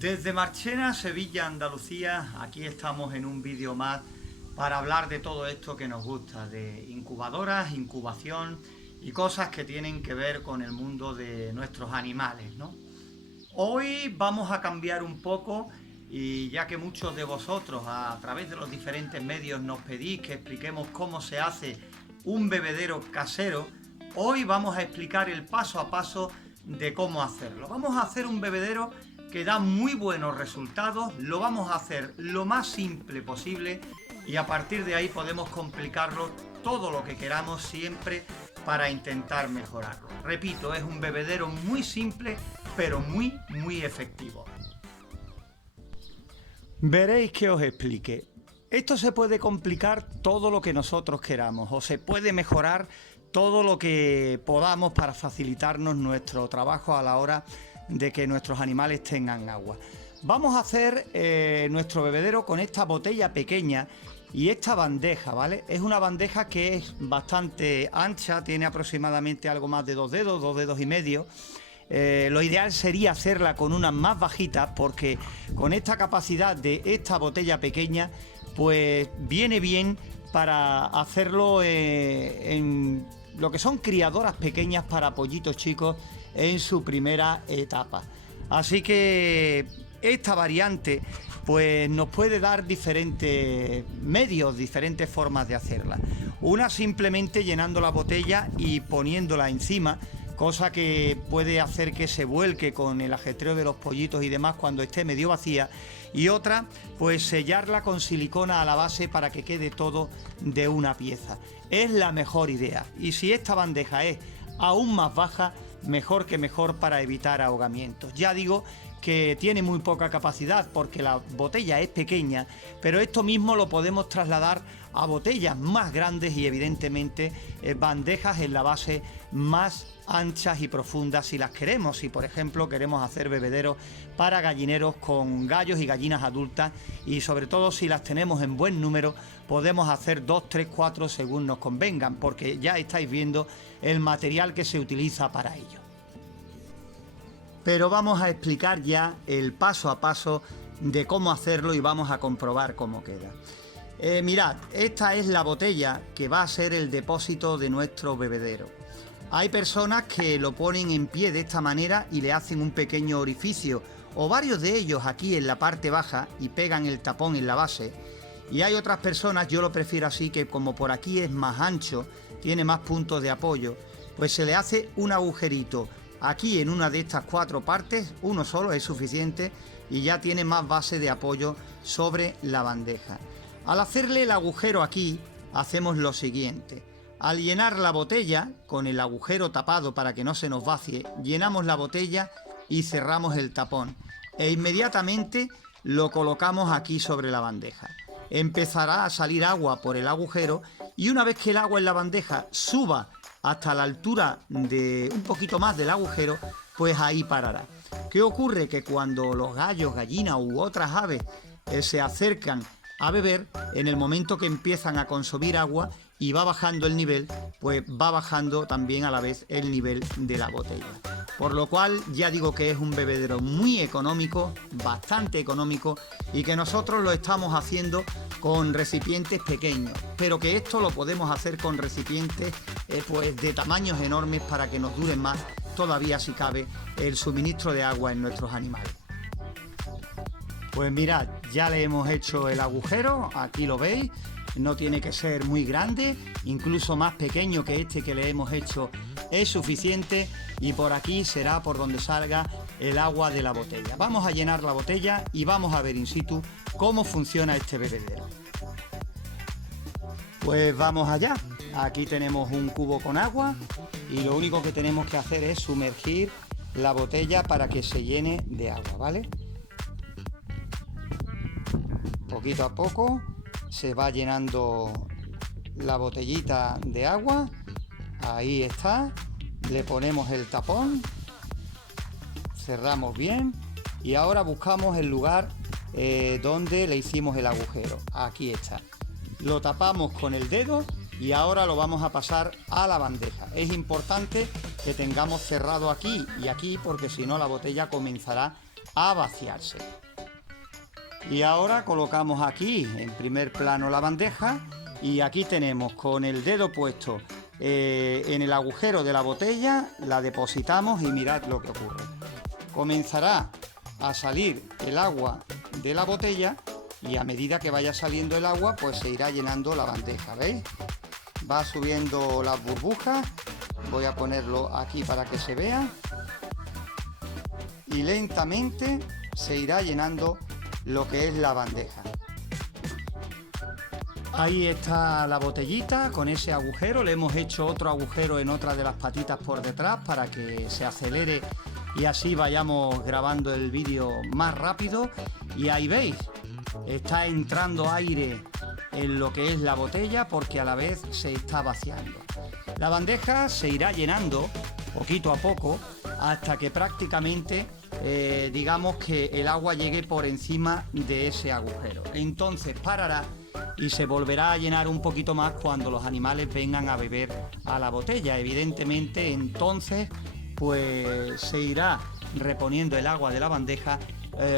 Desde Marchena, Sevilla, Andalucía, aquí estamos en un vídeo más para hablar de todo esto que nos gusta, de incubadoras, incubación y cosas que tienen que ver con el mundo de nuestros animales, ¿no? Hoy vamos a cambiar un poco, y ya que muchos de vosotros a través de los diferentes medios nos pedís que expliquemos cómo se hace un bebedero casero, hoy vamos a explicar el paso a paso de cómo hacerlo. Vamos a hacer un bebedero que da muy buenos resultados, lo vamos a hacer lo más simple posible y a partir de ahí podemos complicarlo todo lo que queramos siempre para intentar mejorarlo. Repito, es un bebedero muy simple pero muy efectivo. Veréis que os explique. Esto se puede complicar todo lo que nosotros queramos o se puede mejorar todo lo que podamos para facilitarnos nuestro trabajo a la hora de que nuestros animales tengan agua. Vamos a hacer nuestro bebedero con esta botella pequeña y esta bandeja, ¿vale? Es una bandeja que es bastante ancha, tiene aproximadamente algo más de 2 dedos y medio. Lo ideal sería hacerla con unas más bajitas porque con esta capacidad de esta botella pequeña pues viene bien para hacerlo en lo que son criadoras pequeñas para pollitos chicos en su primera etapa. Así que esta variante pues nos puede dar diferentes medios, diferentes formas de hacerla. Una simplemente llenando la botella y poniéndola encima, cosa que puede hacer que se vuelque con el ajetreo de los pollitos y demás cuando esté medio vacía, y otra pues sellarla con silicona a la base para que quede todo de una pieza. Es la mejor idea, y si esta bandeja es aún más baja, mejor que mejor para evitar ahogamientos. Ya digo que tiene muy poca capacidad porque la botella es pequeña, pero esto mismo lo podemos trasladar a botellas más grandes y evidentemente bandejas en la base más anchas y profundas si las queremos. Si por ejemplo queremos hacer bebederos para gallineros con gallos y gallinas adultas, y sobre todo si las tenemos en buen número, podemos hacer 2, 3, 4 según nos convengan, porque ya estáis viendo el material que se utiliza para ello. Pero vamos a explicar ya el paso a paso de cómo hacerlo y vamos a comprobar cómo queda. Mirad, esta es la botella que va a ser el depósito de nuestro bebedero. Hay personas que lo ponen en pie de esta manera y le hacen un pequeño orificio o varios de ellos aquí en la parte baja y pegan el tapón en la base. Y hay otras personas, yo lo prefiero así, que como por aquí es más ancho, tiene más puntos de apoyo, pues se le hace un agujerito aquí en una de estas 4 partes, uno solo es suficiente y ya tiene más base de apoyo sobre la bandeja. Al hacerle el agujero aquí, hacemos lo siguiente. Al llenar la botella, con el agujero tapado para que no se nos vacie, llenamos la botella y cerramos el tapón. E inmediatamente lo colocamos aquí sobre la bandeja. Empezará a salir agua por el agujero y una vez que el agua en la bandeja suba hasta la altura de un poquito más del agujero, pues ahí parará. ¿Qué ocurre? Que cuando los gallos, gallinas u otras aves se acercan a beber, en el momento que empiezan a consumir agua y va bajando el nivel, pues va bajando también a la vez el nivel de la botella. Por lo cual ya digo que es un bebedero muy económico, bastante económico, y que nosotros lo estamos haciendo con recipientes pequeños, pero que esto lo podemos hacer con recipientes pues de tamaños enormes para que nos dure más todavía, si cabe, el suministro de agua en nuestros animales. Pues mirad, ya le hemos hecho el agujero, aquí lo veis, no tiene que ser muy grande, incluso más pequeño que este que le hemos hecho es suficiente, y por aquí será por donde salga el agua de la botella. Vamos a llenar la botella y vamos a ver in situ cómo funciona este bebedero. Pues vamos allá. Aquí tenemos un cubo con agua y lo único que tenemos que hacer es sumergir la botella para que se llene de agua, ¿vale? Poquito a poco se va llenando la botellita de agua. Ahí está. le ponemos el tapón, cerramos bien y ahora buscamos el lugar donde le hicimos el agujero. Aquí está. Lo tapamos con el dedo y ahora lo vamos a pasar a la bandeja. Es importante que tengamos cerrado aquí y aquí porque si no la botella comenzará a vaciarse. Y ahora colocamos aquí en primer plano la bandeja y aquí tenemos con el dedo puesto en el agujero de la botella, la depositamos y mirad lo que ocurre. Comenzará a salir el agua de la botella y a medida que vaya saliendo el agua pues se irá llenando la bandeja, ¿veis? Va subiendo las burbujas, voy a ponerlo aquí para que se vea y lentamente se irá llenando lo que es la bandeja. Ahí está la botellita con ese agujero, le hemos hecho otro agujero en otra de las patitas por detrás para que se acelere y así vayamos grabando el vídeo más rápido. Y ahí veis, está entrando aire en lo que es la botella porque a la vez se está vaciando. La bandeja se irá llenando poquito a poco hasta que prácticamente digamos que el agua llegue por encima de ese agujero. Entonces parará y se volverá a llenar un poquito más cuando los animales vengan a beber a la botella. Evidentemente entonces pues se irá reponiendo el agua de la bandeja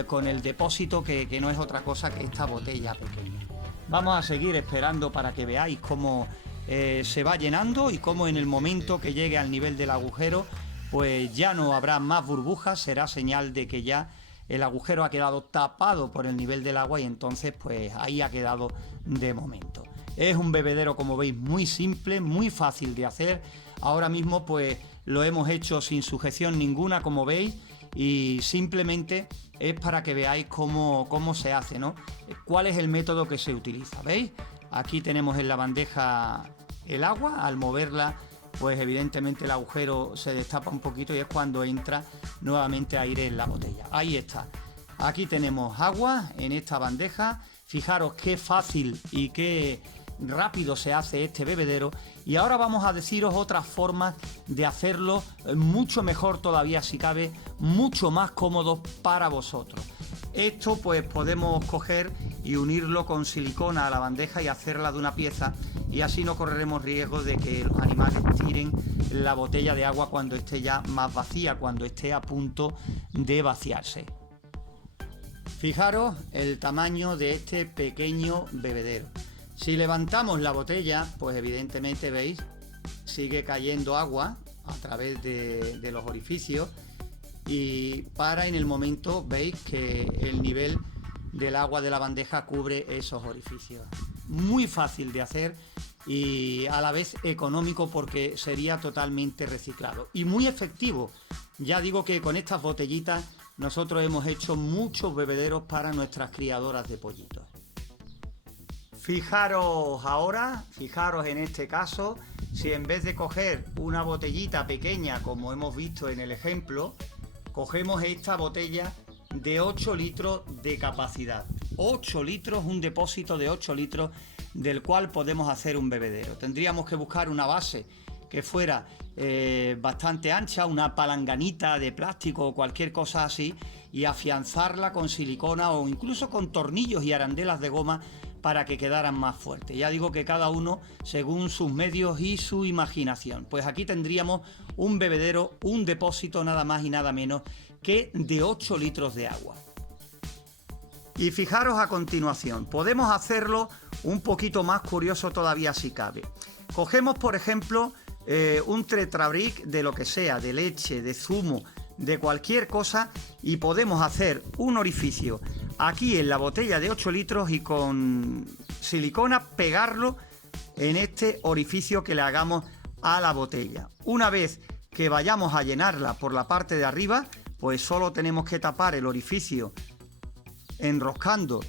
con el depósito que no es otra cosa que esta botella pequeña. Vamos a seguir esperando para que veáis cómo se va llenando y cómo en el momento que llegue al nivel del agujero pues ya no habrá más burbujas, será señal de que ya el agujero ha quedado tapado por el nivel del agua y entonces pues ahí ha quedado de momento. Es un bebedero, como veis, muy simple, muy fácil de hacer. Ahora mismo pues lo hemos hecho sin sujeción ninguna, como veis, y simplemente es para que veáis cómo se hace, ¿no? ¿Cuál es el método que se utiliza? ¿Veis? Aquí tenemos en la bandeja el agua, al moverla pues evidentemente el agujero se destapa un poquito y es cuando entra nuevamente aire en la botella. Ahí está. Aquí tenemos agua en esta bandeja. Fijaros qué fácil y qué rápido se hace este bebedero. Y ahora vamos a deciros otras formas de hacerlo mucho mejor todavía, si cabe, mucho más cómodo para vosotros. Esto pues podemos coger y unirlo con silicona a la bandeja y hacerla de una pieza y así no correremos riesgo de que los animales tiren la botella de agua cuando esté ya más vacía, cuando esté a punto de vaciarse. Fijaros el tamaño de este pequeño bebedero. Si levantamos la botella, pues evidentemente veis, sigue cayendo agua a través de los orificios y para en el momento, veis que el nivel del agua de la bandeja cubre esos orificios. Muy fácil de hacer y a la vez económico porque sería totalmente reciclado y muy efectivo. Ya digo que con estas botellitas nosotros hemos hecho muchos bebederos para nuestras criadoras de pollitos. Fijaros ahora, fijaros en este caso, si en vez de coger una botellita pequeña como hemos visto en el ejemplo, cogemos esta botella de 8 litros de capacidad. 8 litros, un depósito de 8 litros del cual podemos hacer un bebedero. Tendríamos que buscar una base que fuera bastante ancha, una palanganita de plástico o cualquier cosa así y afianzarla con silicona o incluso con tornillos y arandelas de goma para que quedaran más fuertes. Ya digo que cada uno según sus medios y su imaginación. Pues aquí tendríamos un bebedero, un depósito nada más y nada menos que de 8 litros de agua. Y fijaros a continuación, podemos hacerlo un poquito más curioso todavía si cabe. Cogemos por ejemplo un tetrabric de lo que sea, de leche, de zumo, de cualquier cosa y podemos hacer un orificio aquí en la botella de 8 litros y con silicona pegarlo en este orificio que le hagamos a la botella. Una vez que vayamos a llenarla por la parte de arriba, pues solo tenemos que tapar el orificio enroscando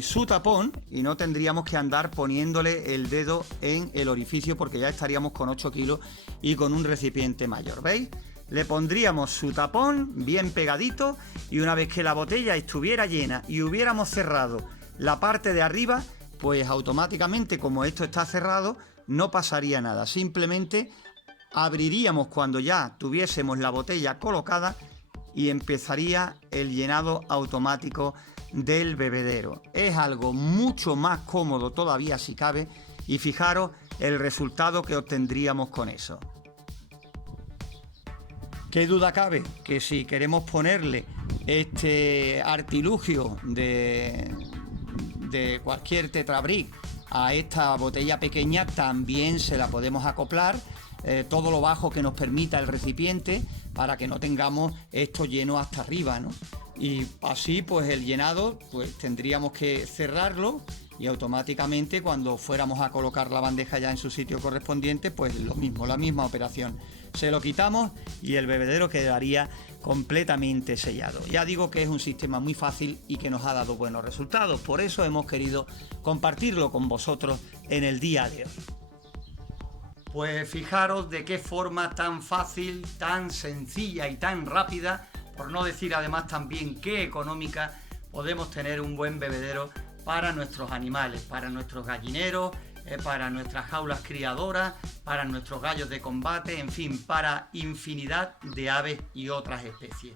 su tapón y no tendríamos que andar poniéndole el dedo en el orificio porque ya estaríamos con 8 kilos y con un recipiente mayor, ¿veis? Le pondríamos su tapón bien pegadito y una vez que la botella estuviera llena y hubiéramos cerrado la parte de arriba, pues automáticamente como esto está cerrado no pasaría nada, simplemente abriríamos cuando ya tuviésemos la botella colocada y empezaría el llenado automático del bebedero. Es algo mucho más cómodo todavía si cabe, y fijaros el resultado que obtendríamos con eso. ¿Qué duda cabe? Que si queremos ponerle este artilugio de cualquier tetrabric a esta botella pequeña, también se la podemos acoplar todo lo bajo que nos permita el recipiente, para que no tengamos esto lleno hasta arriba, ¿no? Y así pues el llenado pues tendríamos que cerrarlo, y automáticamente cuando fuéramos a colocar la bandeja ya en su sitio correspondiente, pues lo mismo, la misma operación. Se lo quitamos y el bebedero quedaría completamente sellado. Ya digo que es un sistema muy fácil y que nos ha dado buenos resultados. Por eso hemos querido compartirlo con vosotros en el día de hoy. Pues fijaros de qué forma tan fácil, tan sencilla y tan rápida, por no decir además también qué económica, podemos tener un buen bebedero para nuestros animales, para nuestros gallineros, para nuestras jaulas criadoras, para nuestros gallos de combate, en fin, para infinidad de aves y otras especies.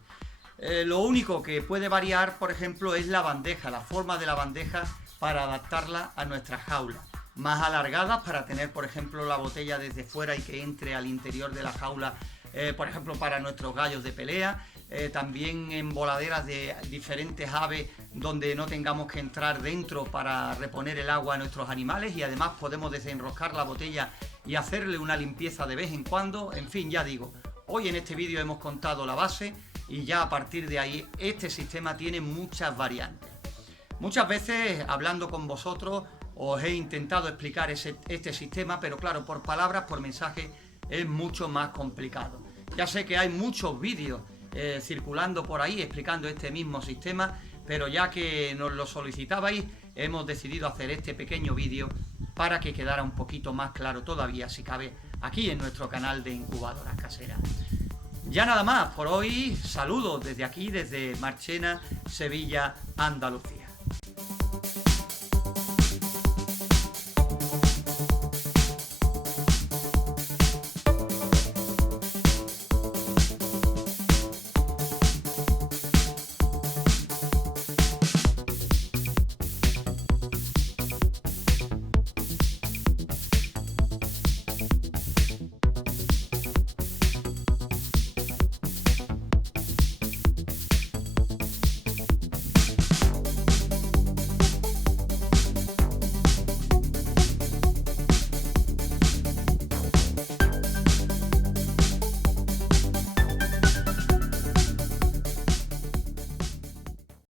Lo único que puede variar, por ejemplo, es la bandeja, la forma de la bandeja, para adaptarla a nuestras jaulas. Más alargadas para tener, por ejemplo, la botella desde fuera y que entre al interior de la jaula, por ejemplo, para nuestros gallos de pelea. También en voladeras de diferentes aves donde no tengamos que entrar dentro para reponer el agua a nuestros animales, y además podemos desenroscar la botella y hacerle una limpieza de vez en cuando. En fin, ya digo, hoy en este vídeo hemos contado la base, y ya a partir de ahí este sistema tiene muchas variantes. Muchas veces hablando con vosotros os he intentado explicar este sistema, pero claro, por palabras, por mensaje, es mucho más complicado. Ya sé que hay muchos vídeos circulando por ahí explicando este mismo sistema, pero ya que nos lo solicitabais, hemos decidido hacer este pequeño vídeo para que quedara un poquito más claro todavía, si cabe, aquí en nuestro canal de Incubadoras Caseras. Ya nada más por hoy. Saludos desde aquí, desde Marchena, Sevilla, Andalucía.